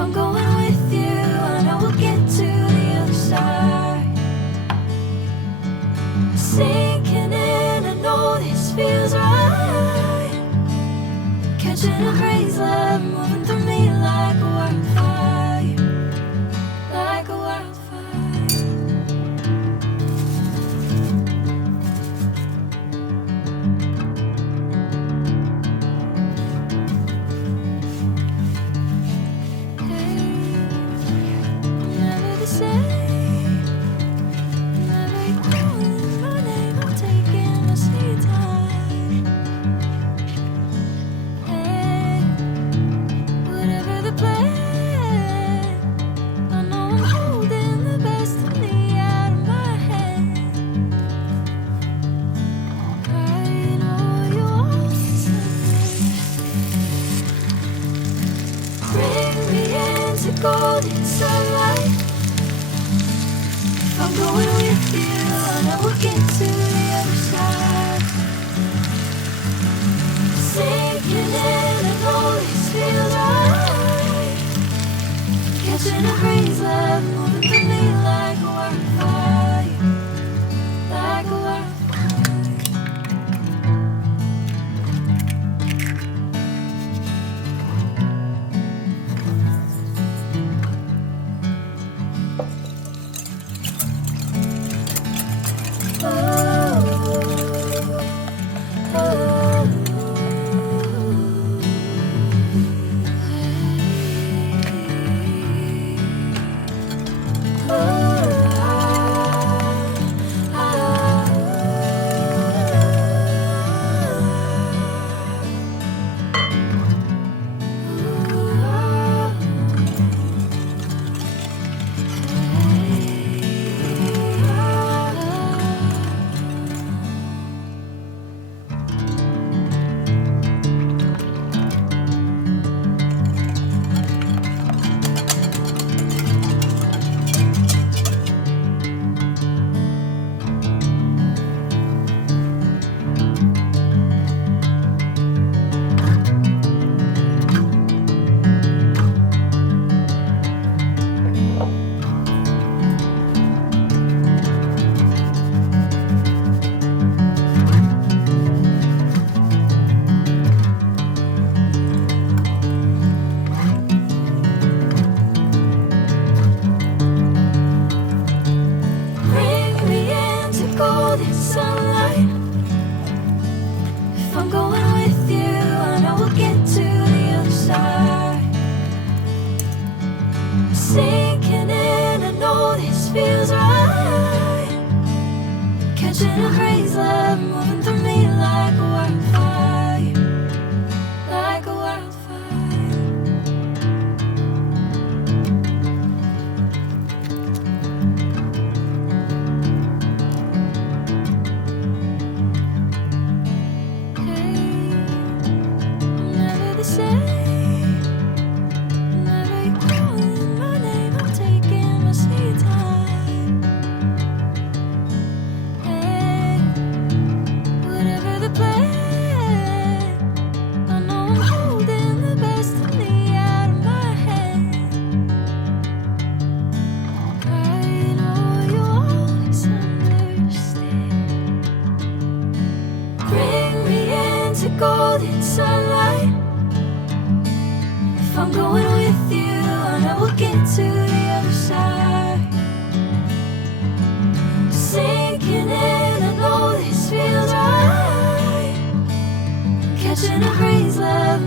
I'm going with you, I know we'll get to the other side. Sinking in, I know this feels right. Catching a crazy love, moving through me like a wildfire, like a wildfire. Never the same. Never you calling my name, I'm taking my sweet time. Hey, whatever the plan, I know I'm holding the best of me out of my hand. I know you always understand. Bring me into golden sunlight. I'm going with you, I know we'll get to the other side. Sinking in, I know this feels right. Catching a breeze, love moving through me like a wildfire, like a wildfire. Bring me into golden sunlight. If I'm going with you, I know we'll get to the other side. Sinking in, I know this feels right. Catching a crazy love, moving through me like a wildfire, like a wildfire. Never the same. Never you calling my name, I'm taking my sweet time. Hey, whatever the plan, I know I'm holding the best of me out of my hand. I know you always understand. Bring me into golden sunlight. If I'm going with you, I know we'll get to the other side. Sinking in, I know this feels right. Catching a breeze, love.